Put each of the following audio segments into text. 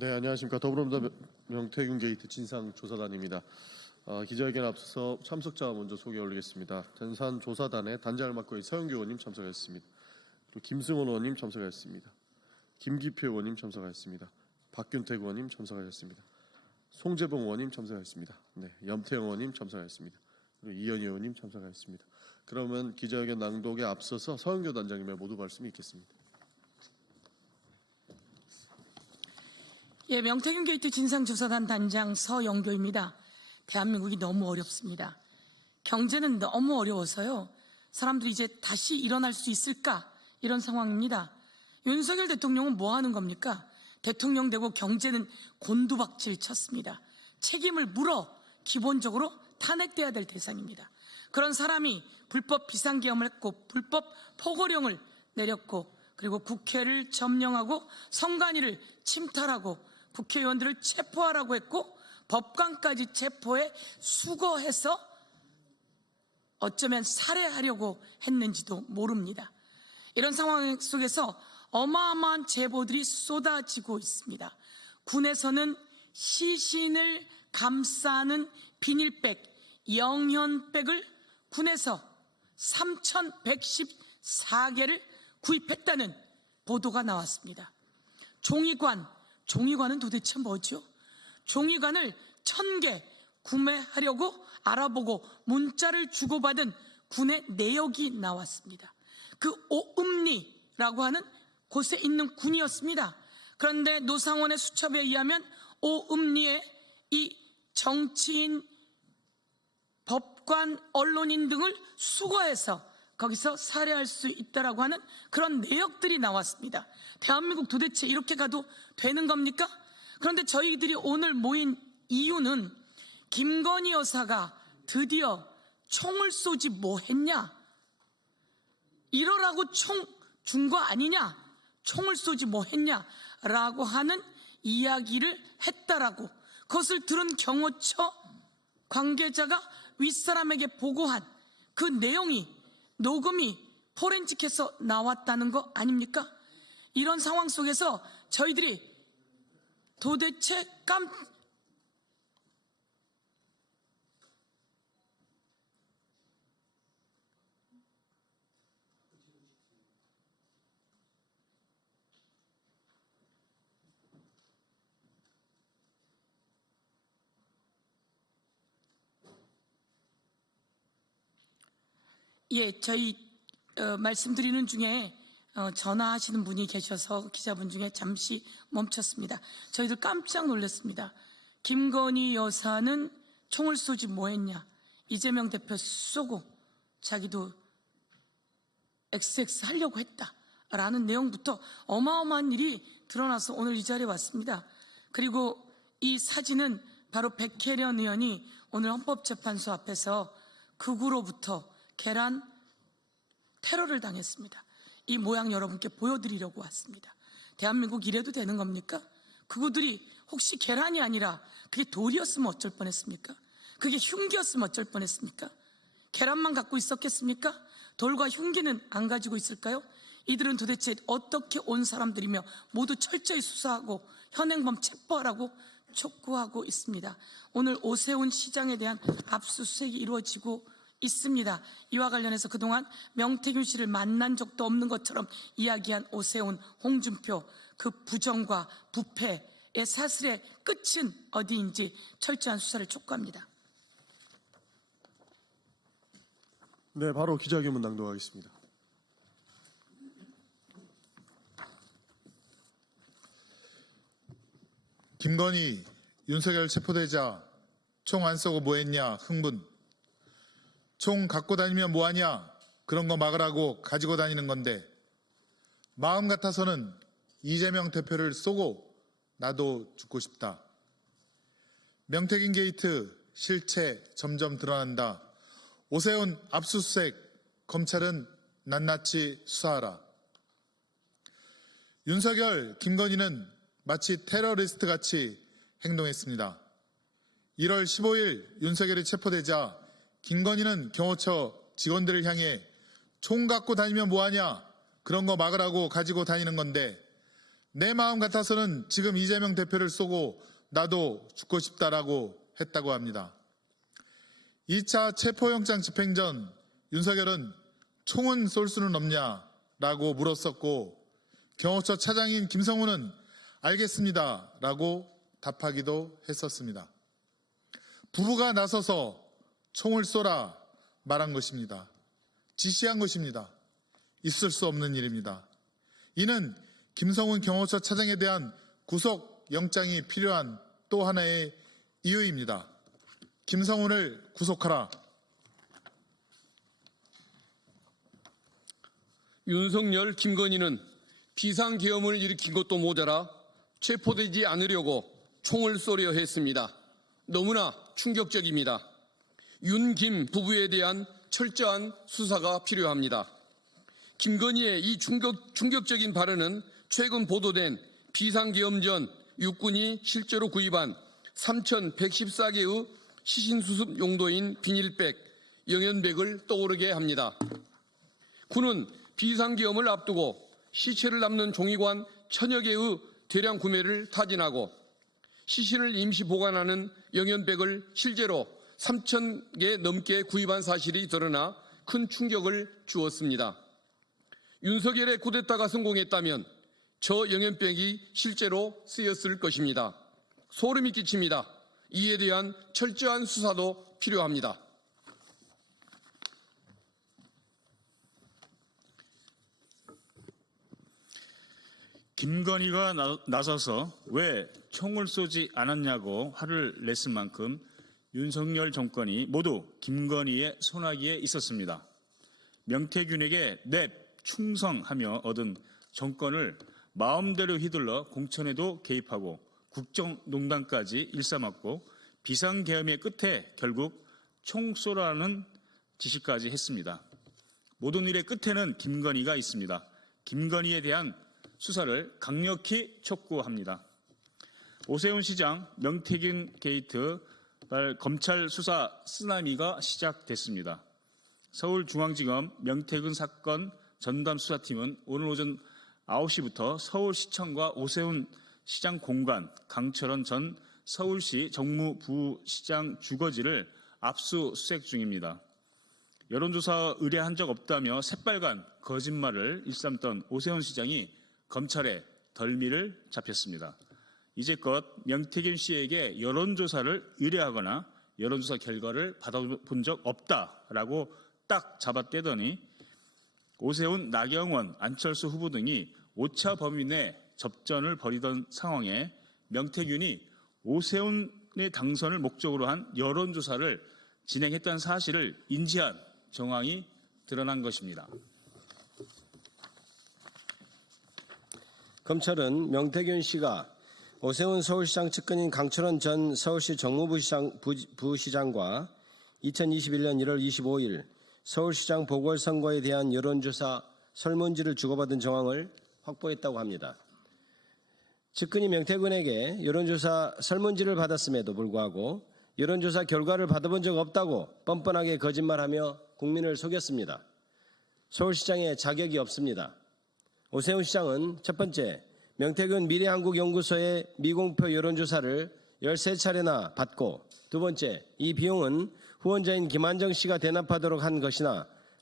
네, 안녕하십니까. 더불어민주당 명태균 게이트 진상조사단입니다. 기자회견에 앞서서 참석자 먼저 소개 올리겠습니다. 전산조사단의 단장을 맡고 있는 서영규 의원님 참석하셨습니다. 그리고 김승원 의원님 참석하셨습니다. 김기표 의원님 참석하셨습니다. 박균택 의원님 참석하셨습니다. 송재봉 의원님 참석하셨습니다. 네, 염태영 의원님 참석하셨습니다. 그리고 이현희 의원님 참석하셨습니다. 그러면 기자회견 낭독에 앞서서 서영규 단장님의 모두 말씀이 있겠습니다. 예, 명태균 게이트 진상조사단 단장 서영교입니다. 대한민국이 너무 어렵습니다. 경제는 너무 어려워서요. 사람들이 이제 다시 일어날 수 있을까? 이런 상황입니다. 윤석열 대통령은 뭐 하는 겁니까? 대통령 되고 경제는 곤두박질 쳤습니다. 책임을 물어 기본적으로 탄핵돼야 될 대상입니다. 그런 사람이 불법 비상계엄을 했고 불법 포고령을 내렸고 그리고 국회를 점령하고 선관위를 침탈하고 국회의원들을 체포하라고 했고 법관까지 체포해 수거해서 어쩌면 살해하려고 했는지도 모릅니다. 이런 상황 속에서 어마어마한 제보들이 쏟아지고 있습니다. 군에서는 시신을 감싸는 비닐백, 영현백을 군에서 3,114개를 구입했다는 보도가 나왔습니다. 종이관은 도대체 뭐죠? 종이관을 1,000개 구매하려고 알아보고 문자를 주고받은 군의 내역이 나왔습니다. 그 오읍리라고 하는 곳에 있는 군이었습니다. 그런데 노상원의 수첩에 의하면 오읍리에 이 정치인, 법관, 언론인 등을 수거해서 거기서 살해할 수 있다라고 하는 그런 내역들이 나왔습니다. 대한민국 도대체 이렇게 가도 되는 겁니까? 그런데 저희들이 오늘 모인 이유는 김건희 여사가 드디어 총을 쏘지 뭐 했냐? 이러라고 총 준 거 아니냐? 총을 쏘지 뭐 했냐? 라고 하는 이야기를 했다라고, 그것을 들은 경호처 관계자가 윗사람에게 보고한 그 내용이, 녹음이 포렌식해서 나왔다는 거 아닙니까? 이런 상황 속에서 저희들이 도대체 저희 말씀드리는 중에 전화하시는 분이 계셔서 기자분 중에 잠시 멈췄습니다. 저희들 깜짝 놀랐습니다. 김건희 여사는 총을 쏘지 뭐 했냐? 이재명 대표 쏘고 자기도 XX 하려고 했다라는 내용부터 어마어마한 일이 드러나서 오늘 이 자리에 왔습니다. 그리고 이 사진은 바로 백혜련 의원이 오늘 헌법재판소 앞에서 극우로부터 계란 테러를 당했습니다. 이 모양 여러분께 보여드리려고 왔습니다. 대한민국 이래도 되는 겁니까? 그들이 혹시 계란이 아니라 그게 돌이었으면 어쩔 뻔했습니까? 그게 흉기였으면 어쩔 뻔했습니까? 계란만 갖고 있었겠습니까? 돌과 흉기는 안 가지고 있을까요? 이들은 도대체 어떻게 온 사람들이며 모두 철저히 수사하고 현행범 체포하라고 촉구하고 있습니다. 오늘 오세훈 시장에 대한 압수수색이 이루어지고 있습니다. 이와 관련해서 그동안 명태균 씨를 만난 적도 없는 것처럼 이야기한 오세훈, 홍준표, 그 부정과 부패의 사슬의 끝은 어디인지 철저한 수사를 촉구합니다. 네, 바로 기자회견문 낭독하겠습니다. 김건희, 윤석열 체포되자 총 안 쏘고 뭐 했냐? 흥분. 총 갖고 다니면 뭐하냐? 그런 거 막으라고 가지고 다니는 건데, 마음 같아서는 이재명 대표를 쏘고 나도 죽고 싶다. 명태균 게이트 실체 점점 드러난다. 오세훈 압수수색, 검찰은 낱낱이 수사하라. 윤석열, 김건희는 마치 테러리스트 같이 행동했습니다. 1월 15일 윤석열이 체포되자 김건희는 경호처 직원들을 향해 총 갖고 다니면 뭐하냐? 그런 거 막으라고 가지고 다니는 건데, 내 마음 같아서는 지금 이재명 대표를 쏘고 나도 죽고 싶다라고 했다고 합니다. 2차 체포영장 집행 전 윤석열은 총은 쏠 수는 없냐라고 물었었고 경호처 차장인 김성훈은 알겠습니다라고 답하기도 했었습니다. 부부가 나서서 총을 쏘라 말한 것입니다. 지시한 것입니다. 있을 수 없는 일입니다. 이는 김성훈 경호처 차장에 대한 구속영장이 필요한 또 하나의 이유입니다. 김성훈을 구속하라. 윤석열, 김건희는 비상계엄을 일으킨 것도 모자라 체포되지 않으려고 총을 쏘려 했습니다. 너무나 충격적입니다. 윤, 김 부부에 대한 철저한 수사가 필요합니다. 김건희의 이 충격적인 발언은 최근 보도된 비상계엄 전 육군이 실제로 구입한 3,114개의 시신수습 용도인 비닐백, 영연백을 떠오르게 합니다. 군은 비상계엄을 앞두고 시체를 담는 종이관 1000여 개의 대량 구매를 타진하고 시신을 임시 보관하는 영연백을 실제로 3,000개 넘게 구입한 사실이 드러나 큰 충격을 주었습니다. 윤석열의 쿠데타가 성공했다면 저 영연백이 실제로 쓰였을 것입니다. 소름이 끼칩니다. 이에 대한 철저한 수사도 필요합니다. 김건희가 나서서 왜 총을 쏘지 않았냐고 화를 냈을 만큼 윤석열 정권이 모두 김건희의 손아귀에 있었습니다. 명태균에게 냅, 충성하며 얻은 정권을 마음대로 휘둘러 공천에도 개입하고 국정농단까지 일삼았고 비상계엄의 끝에 결국 총 쏘라는 지시까지 했습니다. 모든 일의 끝에는 김건희가 있습니다. 김건희에 대한 수사를 강력히 촉구합니다. 오세훈 시장 명태균 게이트 검찰 수사 쓰나미가 시작됐습니다. 서울중앙지검 명태균 사건 전담수사팀은 오늘 오전 9시부터 서울시청과 오세훈 시장 공간, 강철원 전 서울시 정무부시장 주거지를 압수수색 중입니다. 여론조사 의뢰한 적 없다며 새빨간 거짓말을 일삼던 오세훈 시장이 검찰에 덜미를 잡혔습니다. 이제껏 명태균 씨에게 여론조사를 의뢰하거나 여론조사 결과를 받아본 적 없다라고 딱 잡아떼더니 오세훈, 나경원, 안철수 후보 등이 오차 범위 내 접전을 벌이던 상황에 명태균이 오세훈의 당선을 목적으로 한 여론조사를 진행했다는 사실을 인지한 정황이 드러난 것입니다. 검찰은 명태균 씨가 오세훈 서울시장 측근인 강철원 전 서울시 정무부시장과 2021년 1월 25일 서울시장 보궐선거에 대한 여론조사 설문지를 주고받은 정황을 확보했다고 합니다. 측근이 명태균에게 여론조사 설문지를 받았음에도 불구하고 여론조사 결과를 받아본 적 없다고 뻔뻔하게 거짓말하며 국민을 속였습니다. 서울시장에 자격이 없습니다. 오세훈 시장은 첫 번째, 명태균 미래한국연구소의 미공표 여론조사를 13차례나 받고 두 번째, 이 비용은 후원자인 김한정 씨가 대납하도록 한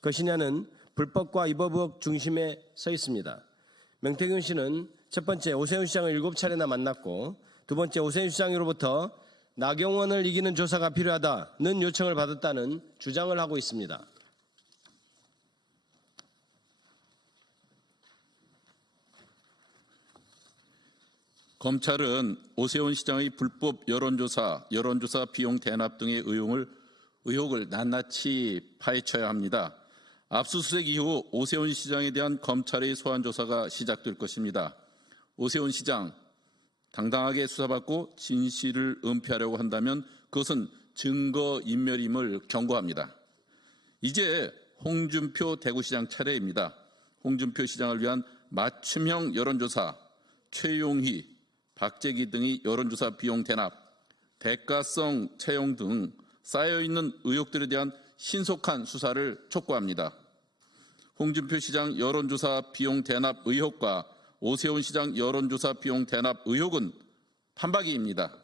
것이냐는 불법과 위법 의혹 중심에 서 있습니다. 명태균 씨는 첫 번째, 오세훈 시장을 7차례나 만났고 두 번째, 오세훈 시장으로부터 나경원을 이기는 조사가 필요하다는 요청을 받았다는 주장을 하고 있습니다. 검찰은 오세훈 시장의 불법 여론조사 비용 대납 등의 의혹을 낱낱이 파헤쳐야 합니다. 압수수색 이후 오세훈 시장에 대한 검찰의 소환 조사가 시작될 것입니다. 오세훈 시장, 당당하게 수사받고 진실을 은폐하려고 한다면 그것은 증거인멸임을 경고합니다. 이제 홍준표 대구시장 차례입니다. 홍준표 시장을 위한 맞춤형 여론조사, 최용희, 박재기 등의 여론조사 비용 대납, 대가성 채용 등 쌓여있는 의혹들에 대한 신속한 수사를 촉구합니다. 홍준표 시장 여론조사 비용 대납 의혹과 오세훈 시장 여론조사 비용 대납 의혹은 판박이입니다.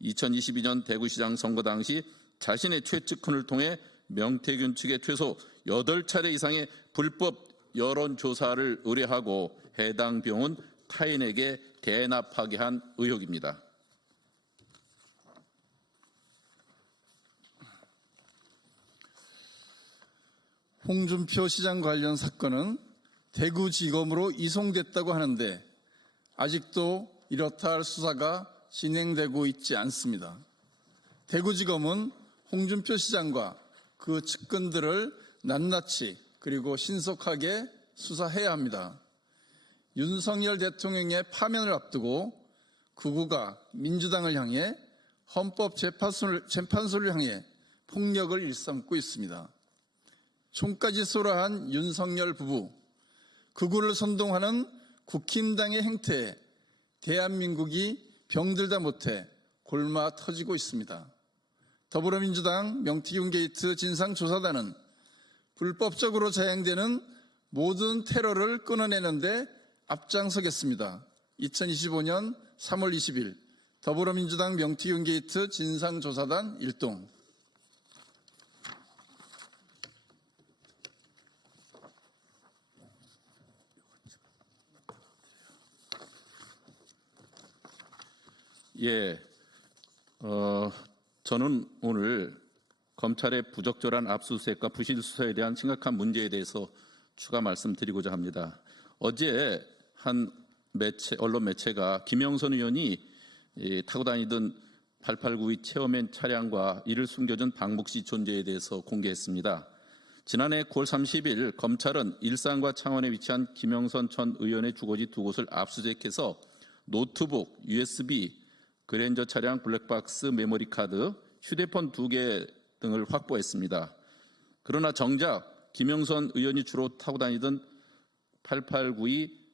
2022년 대구시장 선거 당시 자신의 최측근을 통해 명태균 측에 최소 8차례 이상의 불법 여론조사를 의뢰하고 해당 비용은 타인에게 대납하게 한 의혹입니다. 홍준표 시장 관련 사건은 대구지검으로 이송됐다고 하는데 아직도 이렇다 할 수사가 진행되고 있지 않습니다. 대구지검은 홍준표 시장과 그 측근들을 낱낱이 그리고 신속하게 수사해야 합니다. 윤석열 대통령의 파면을 앞두고 극우가 민주당을 향해 헌법재판소를 향해 폭력을 일삼고 있습니다. 총까지 쏘라한 윤석열 부부, 극우를 선동하는 국힘당의 행태에 대한민국이 병들다 못해 골마 터지고 있습니다. 더불어민주당 명태균 게이트 진상조사단은 불법적으로 자행되는 모든 테러를 끊어내는데 앞장서겠습니다. 2025년 3월 20일 더불어민주당 명태균 게이트 진상조사단 1동. 예, 저는 오늘 검찰의 부적절한 압수수색과 부실 수사에 대한 심각한 문제에 대해서 추가 말씀드리고자 합니다. 어제 한 언론 매체가 김영선 의원이 타고 다니던 8892 체어맨 차량과 이를 숨겨준 박모 씨 존재에 대해서 공개했습니다. 지난해 9월 30일 검찰은 일산과 창원에 위치한 김영선 전 의원의 주거지 2곳을 압수수색해서 노트북, USB, 그랜저 차량 블랙박스 메모리 카드, 휴대폰 2개 등을 확보했습니다. 그러나 정작 김영선 의원이 주로 타고 다니던 8892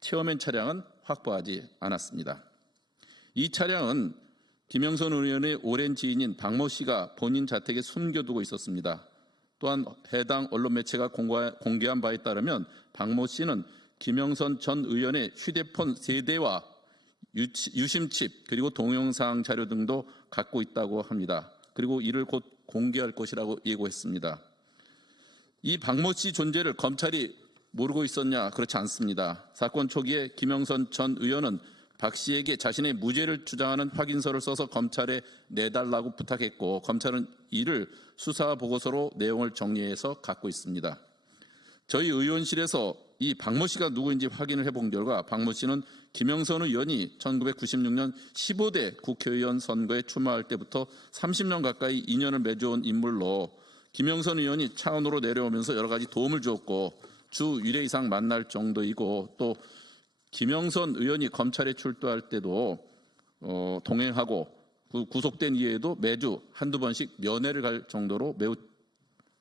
체어맨 차량은 확보하지 않았습니다. 이 차량은 김영선 의원의 오랜 지인인 박모 씨가 본인 자택에 숨겨두고 있었습니다. 또한 해당 언론 매체가 공개한 바에 따르면 박모 씨는 김영선 전 의원의 휴대폰 3대와 유심칩 그리고 동영상 자료 등도 갖고 있다고 합니다. 그리고 이를 곧 공개할 것이라고 예고했습니다. 이 박모 씨 존재를 검찰이 모르고 있었냐? 그렇지 않습니다. 사건 초기에 김영선 전 의원은 박 씨에게 자신의 무죄를 주장하는 확인서를 써서 검찰에 내달라고 부탁했고 검찰은 이를 수사 보고서로 내용을 정리해서 갖고 있습니다. 저희 의원실에서 이 박모 씨가 누구인지 확인을 해본 결과 박모 씨는 김영선 의원이 1996년 15대 국회의원 선거에 출마할 때부터 30년 가까이 인연을 맺어온 인물로 김영선 의원이 창원으로 내려오면서 여러 가지 도움을 주었고 주 1회 이상 만날 정도이고 또 김영선 의원이 검찰에 출두할 때도 동행하고 구속된 이후에도 매주 한두 번씩 면회를 갈 정도로 매우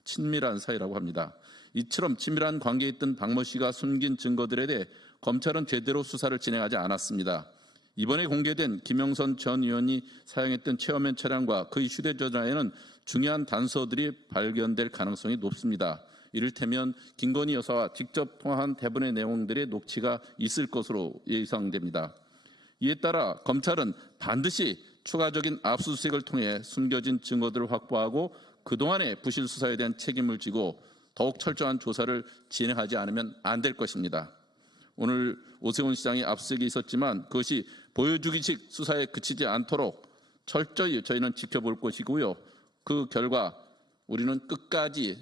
친밀한 사이라고 합니다. 이처럼 친밀한 관계에 있던 박모 씨가 숨긴 증거들에 대해 검찰은 제대로 수사를 진행하지 않았습니다. 이번에 공개된 김영선 전 의원이 사용했던 체어맨 차량과 그의 휴대전화에는 중요한 단서들이 발견될 가능성이 높습니다. 이를테면 김건희 여사와 직접 통화한 대부분의 내용들의 녹취가 있을 것으로 예상됩니다. 이에 따라 검찰은 반드시 추가적인 압수수색을 통해 숨겨진 증거들을 확보하고 그동안의 부실 수사에 대한 책임을 지고 더욱 철저한 조사를 진행하지 않으면 안 될 것입니다. 오늘 오세훈 시장의 압수수색이 있었지만 그것이 보여주기식 수사에 그치지 않도록 철저히 저희는 지켜볼 것이고요. 그 결과 우리는 끝까지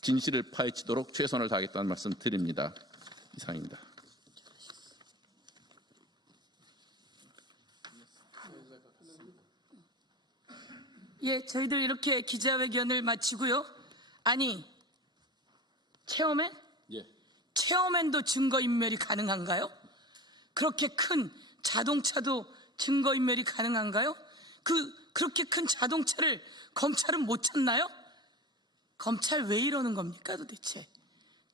진실을 파헤치도록 최선을 다하겠다는 말씀 드립니다. 이상입니다. 예, 저희들 이렇게 기자회견을 마치고요. 아니, 체어맨? 예. 체어맨도 증거인멸이 가능한가요? 그렇게 큰 자동차도 증거인멸이 가능한가요? 그렇게 큰 자동차를 검찰은 못 찾나요? 검찰 왜 이러는 겁니까 도대체?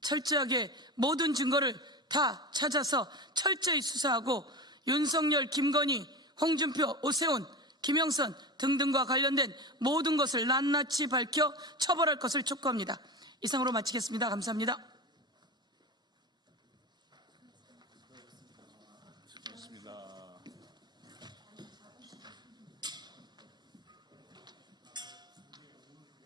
철저하게 모든 증거를 다 찾아서 철저히 수사하고 윤석열, 김건희, 홍준표, 오세훈, 김영선 등등과 관련된 모든 것을 낱낱이 밝혀 처벌할 것을 촉구합니다. 이상으로 마치겠습니다. 감사합니다.